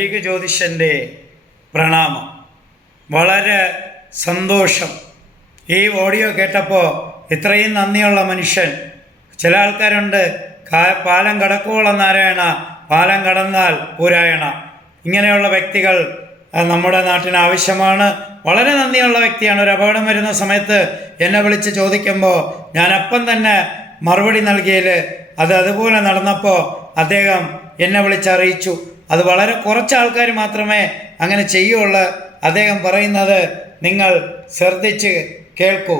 വൈദിക ജ്യോതിഷന്റെ പ്രണാമം. വളരെ സന്തോഷം. ഈ ഓഡിയോ കേട്ടപ്പോൾ ഇത്രയും നന്ദിയുള്ള മനുഷ്യൻ. ചില ആൾക്കാരുണ്ട് പാലം കടക്കുവോളം നാരായണ പാലം കടന്നാൽ പൂരായണ. ഇങ്ങനെയുള്ള വ്യക്തികൾ നമ്മുടെ നാട്ടിന് ആവശ്യമാണ്. വളരെ നന്ദിയുള്ള വ്യക്തിയാണ്. ഒരു അപകടം വരുന്ന സമയത്ത് എന്നെ വിളിച്ച് ചോദിക്കുമ്പോൾ ഞാൻ തന്നെ മറുപടി നൽകിയതിൽ അത് അതുപോലെ നടന്നപ്പോൾ അദ്ദേഹം എന്നെ വിളിച്ചറിയിച്ചു. അത് വളരെ കുറച്ച് ആൾക്കാർ മാത്രമേ അങ്ങനെ ചെയ്യുള്ളൂ അദ്ദേഹം പറയുന്നത് നിങ്ങൾ ശ്രദ്ധിച്ച് കേൾക്കൂ.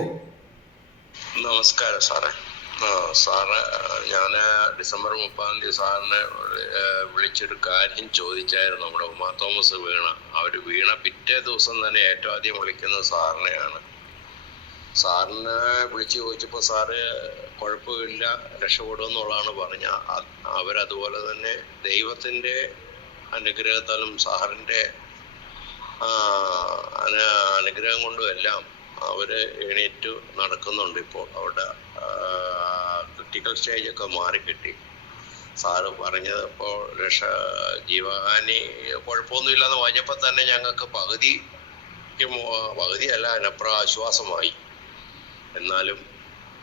നമസ്കാരം സാറേ. സാറ് ഞാൻ ഡിസംബർ മുപ്പതാം തീയതി സാറിനെ വിളിച്ചൊരു കാര്യം ചോദിച്ചായിരുന്നു. നമ്മുടെ ഉമാ തോമസ് വീണ അവർ വീണ പിറ്റേ ദിവസം തന്നെ ഏറ്റവും ആദ്യം വിളിക്കുന്നത് സാറിനെയാണ്. സാറിനെ വിളിച്ച് ചോദിച്ചപ്പോൾ സാറ് കുഴപ്പമില്ല രക്ഷപ്പെടുമെന്നുള്ളതാണ് പറഞ്ഞ അവരതുപോലെ തന്നെ ദൈവത്തിന്റെ അനുഗ്രഹത്താലും അന- അനുഗ്രഹം കൊണ്ടും എല്ലാം അവർ എണീറ്റ് നടക്കുന്നുണ്ട് ഇപ്പോൾ. അവരുടെ ക്രിട്ടിക്കൽ സ്റ്റേജ് ഒക്കെ മാറിക്കിട്ടി സാറ് പറഞ്ഞത് ഇപ്പോൾ രക്ഷ ജീവഹാനി കുഴപ്പമൊന്നുമില്ലെന്ന് പറഞ്ഞപ്പോൾ തന്നെ ഞങ്ങൾക്ക് പകുതി പകുതിയല്ല അതിനപ്പുറം ആശ്വാസമായി. എന്നാലും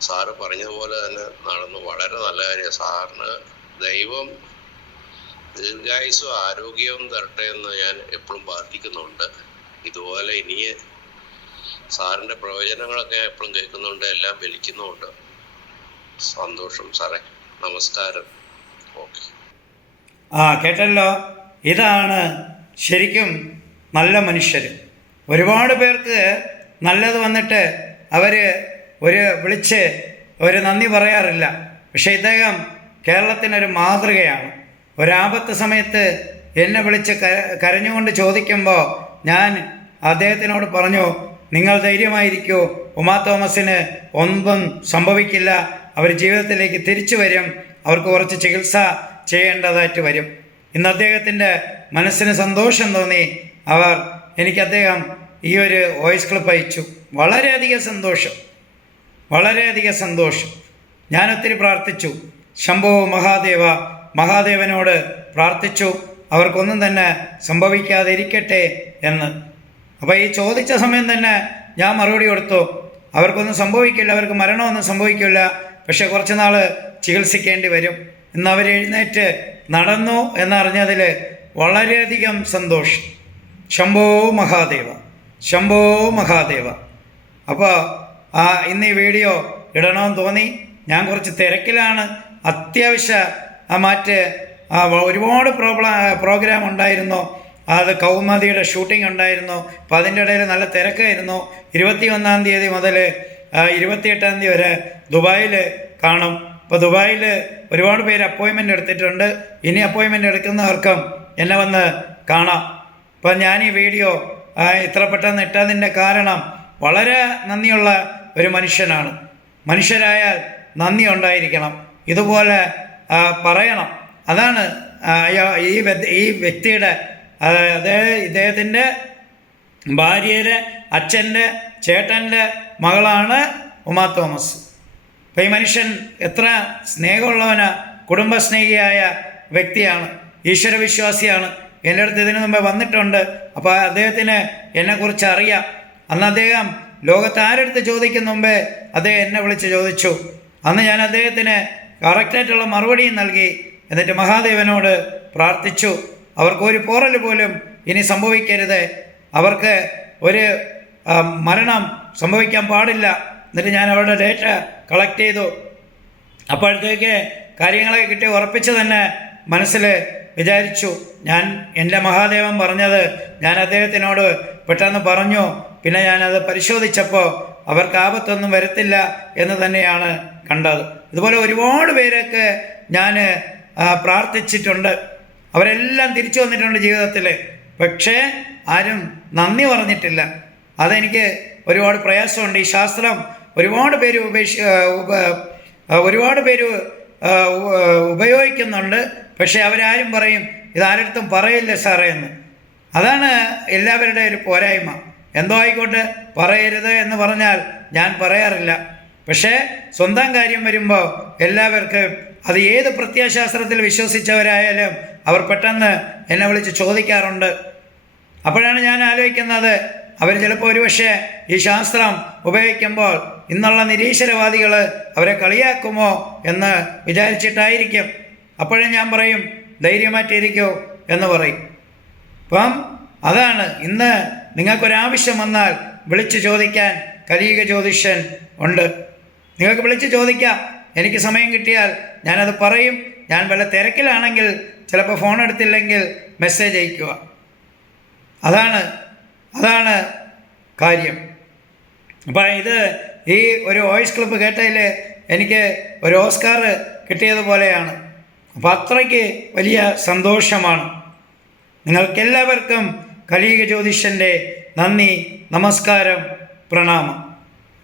സാറ് പറഞ്ഞതുപോലെ തന്നെ നടന്നു. വളരെ നല്ല കാര്യം. സാറിന് ദൈവം ദീർഘായുസും ആരോഗ്യവും തരട്ടെ എന്ന് ഞാൻ എപ്പോഴും പ്രാർത്ഥിക്കുന്നുണ്ട്. ഇതുപോലെ ഇനി സാറിന്റെ പ്രവചനങ്ങളൊക്കെ എപ്പോഴും കേൾക്കുന്നുണ്ട് എല്ലാം വലിക്കുന്നുമുണ്ട് സന്തോഷം സാറേ. നമസ്കാരം. ഓക്കെ. ആ കേട്ടല്ലോ? ഇതാണ് ശരിക്കും നല്ല മനുഷ്യർ ഒരുപാട് പേർക്ക് നല്ലത് വന്നിട്ട് അവർ ഒരു വിളിച്ച് ഒരു നന്ദി പറയാറില്ല. പക്ഷേ ഇദ്ദേഹം കേരളത്തിനൊരു മാതൃകയാണ്. ഒരാപത്ത് സമയത്ത് എന്നെ വിളിച്ച് കരഞ്ഞുകൊണ്ട് ചോദിക്കുമ്പോൾ ഞാൻ അദ്ദേഹത്തിനോട് പറഞ്ഞു നിങ്ങൾ ധൈര്യമായിരിക്കൂ. ഉമാ തോമസിന് ഒന്നും സംഭവിക്കില്ല. അവർ ജീവിതത്തിലേക്ക് തിരിച്ചു വരും. അവർക്ക് കുറച്ച് ചികിത്സ ചെയ്യേണ്ടതായിട്ട് വരും. ഇന്ന് അദ്ദേഹത്തിന്റെ മനസ്സിന് സന്തോഷം തോന്നി. അവർ എനിക്ക് അദ്ദേഹം ഈ ഒരു വോയിസ് ക്ലിപ്പ് അയച്ചു. വളരെയധികം സന്തോഷം. വളരെയധികം സന്തോഷം. ഞാൻ ഒത്തിരി പ്രാർത്ഥിച്ചു. ശംഭോ മഹാദേവ മഹാദേവനോട് പ്രാർത്ഥിച്ചു അവർക്കൊന്നും തന്നെ സംഭവിക്കാതിരിക്കട്ടെ എന്ന്. അപ്പോൾ ഈ ചോദിച്ച സമയം തന്നെ ഞാൻ മറുപടി കൊടുത്തു അവർക്കൊന്നും സംഭവിക്കില്ല അവർക്ക് മരണമൊന്നും സംഭവിക്കില്ല പക്ഷേ കുറച്ച് നാൾ ചികിത്സിക്കേണ്ടി വരും. ഇന്ന് അവർ എഴുന്നേറ്റ് നടന്നു എന്നറിഞ്ഞതിൽ വളരെയധികം സന്തോഷം. ശംഭോ മഹാദേവ ശംഭോ മഹാദേവ. അപ്പോൾ ആ ഇന്ന് ഈ വീഡിയോ ഇടണമെന്ന് തോന്നി. ഞാൻ കുറച്ച് തിരക്കിലാണ്. അത്യാവശ്യ മറ്റ് ഒരുപാട് പ്രോബ്ലം പ്രോഗ്രാം ഉണ്ടായിരുന്നു. അത് കൗമതിയുടെ ഷൂട്ടിംഗ് ഉണ്ടായിരുന്നു. അപ്പോൾ അതിന്റെ ഇടയിൽ നല്ല തിരക്കായിരുന്നു. ഇരുപത്തി ഒന്നാം തീയതി മുതൽ ഇരുപത്തിയെട്ടാം തീയതി വരെ ദുബായിൽ കാണും. അപ്പോൾ ദുബായിൽ ഒരുപാട് പേര് അപ്പോയിൻമെന്റ് എടുത്തിട്ടുണ്ട്. ഇനി അപ്പോയിൻമെന്റ് എടുക്കുന്നവർക്കും എന്നെ വന്ന് കാണാം. അപ്പോൾ ഞാൻ ഈ വീഡിയോ ഇത്ര പെട്ടെന്ന് ഇട്ടതിന്റെ കാരണം വളരെ നന്ദിയുള്ള ഒരു മനുഷ്യനാണ്. മനുഷ്യരായാൽ നന്ദി ഉണ്ടായിരിക്കണം. ഇതുപോലെ പറയണം. അതാണ് ഈ ഈ വ്യക്തിയുടെ അതായത് ഇദ്ദേഹത്തിന്റെ ഭാര്യയുടെ അച്ഛന്റെ ചേട്ടന്റെ മകളാണ് ഉമ തോമസ്. അപ്പം ഈ മനുഷ്യൻ എത്ര സ്നേഹമുള്ളവന് കുടുംബസ്നേഹിയായ വ്യക്തിയാണ് ഈശ്വരവിശ്വാസിയാണ്. എന്റെ അടുത്ത് ഇതിനു മുമ്പ് വന്നിട്ടുണ്ട്. അപ്പോൾ അദ്ദേഹത്തിന് എന്നെക്കുറിച്ച് അറിയാം. അന്ന് അദ്ദേഹം ലോകത്ത് ആരെടുത്ത് ചോദിക്കുന്ന മുമ്പേ അദ്ദേഹം എന്നെ വിളിച്ച് ചോദിച്ചു. അന്ന് ഞാൻ അദ്ദേഹത്തിന് കറക്റ്റായിട്ടുള്ള മറുപടിയും നൽകി എന്നിട്ട് മഹാദേവനോട് പ്രാർത്ഥിച്ചു. അവർക്ക് ഒരു പോറൽ പോലും ഇനി സംഭവിക്കരുത്. അവർക്ക് ഒരു മരണം സംഭവിക്കാൻ പാടില്ല. എന്നിട്ട് ഞാൻ അവരുടെ ഡേറ്റ കളക്ട് ചെയ്തു. അപ്പോഴത്തേക്ക് കാര്യങ്ങളൊക്കെ കിട്ടി ഉറപ്പിച്ച് തന്നെ മനസ്സിൽ വിചാരിച്ചു. ഞാൻ എന്റെ മഹാദേവൻ പറഞ്ഞത് ഞാൻ അദ്ദേഹത്തിനോട് പെട്ടെന്ന് പറഞ്ഞു. പിന്നെ ഞാനത് പരിശോധിച്ചപ്പോൾ അവർക്ക് ആപത്തൊന്നും വരത്തില്ല എന്ന് തന്നെയാണ് കണ്ടത്. ഇതുപോലെ ഒരുപാട് പേരൊക്കെ ഞാൻ പ്രാർത്ഥിച്ചിട്ടുണ്ട്. അവരെല്ലാം തിരിച്ചു വന്നിട്ടുണ്ട് ജീവിതത്തിൽ പക്ഷേ ആരും നന്ദി പറഞ്ഞിട്ടില്ല. അതെനിക്ക് ഒരുപാട് പ്രയാസമുണ്ട്. ഈ ശാസ്ത്രം ഒരുപാട് പേര് ഉപേക്ഷ ഉപ ഒരുപാട് പേര് ഉപയോഗിക്കുന്നുണ്ട്. പക്ഷേ അവരാരും പറയും ഇതാരടുത്തും പറയില്ല സാറേ എന്ന്. അതാണ് എല്ലാവരുടെ ഒരു പോരായ്മ. എന്തോ ആയിക്കോട്ടെ പറയരുത് എന്ന് പറഞ്ഞാൽ ഞാൻ പറയാറില്ല. പക്ഷേ സ്വന്തം കാര്യം വരുമ്പോൾ എല്ലാവർക്കും അത് ഏത് പ്രത്യയശാസ്ത്രത്തിൽ വിശ്വസിച്ചവരായാലും അവർ പെട്ടെന്ന് എന്നെ വിളിച്ച് ചോദിക്കാറുണ്ട്. അപ്പോഴാണ് ഞാൻ ആലോചിക്കുന്നത് അവർ ചിലപ്പോൾ ഒരുപക്ഷെ ഈ ശാസ്ത്രം ഉപയോഗിക്കുമ്പോൾ ഇന്നുള്ള നിരീശ്വരവാദികൾ അവരെ കളിയാക്കുമോ എന്ന് വിചാരിച്ചിട്ടായിരിക്കും. അപ്പോഴേ ഞാൻ പറയും ധൈര്യമായിട്ടിരിക്കോ എന്ന് പറയും. അപ്പം അതാണ് ഇന്ന് നിങ്ങൾക്കൊരാവശ്യം വന്നാൽ വിളിച്ചു ചോദിക്കാൻ കലീക ജ്യോതിഷൻ ഉണ്ട്. നിങ്ങൾക്ക് വിളിച്ച് ചോദിക്കാം. എനിക്ക് സമയം കിട്ടിയാൽ ഞാനത് പറയും. ഞാൻ വല്ല തിരക്കിലാണെങ്കിൽ ചിലപ്പോൾ ഫോൺ എടുത്തില്ലെങ്കിൽ മെസ്സേജ് അയക്കുക. അതാണ് അതാണ് കാര്യം. അപ്പം ഇത് ഈ ഒരു വോയിസ് ക്ലിപ്പ് കേട്ടതിൽ എനിക്ക് ഒരു ഓസ്കാർ കിട്ടിയതുപോലെയാണ് അപ്പം അത്രയ്ക്ക് വലിയ സന്തോഷമാണ്. നിങ്ങൾക്കെല്ലാവർക്കും കലീക ജ്യോതിഷന്റെ നന്ദി നമസ്കാരം പ്രണാമം.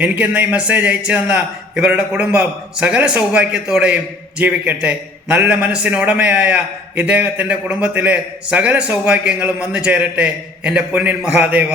എനിക്കിന്ന് ഈ മെസ്സേജ് അയച്ചു തന്ന ഇവരുടെ കുടുംബം സകല സൗഭാഗ്യത്തോടെയും ജീവിക്കട്ടെ. നല്ല മനസ്സിനുടമയായ ഇദ്ദേഹത്തിന്റെ കുടുംബത്തിലെ സകല സൗഭാഗ്യങ്ങളും വന്നു ചേരട്ടെ എന്റെ പൊന്നിൽ മഹാദേവ.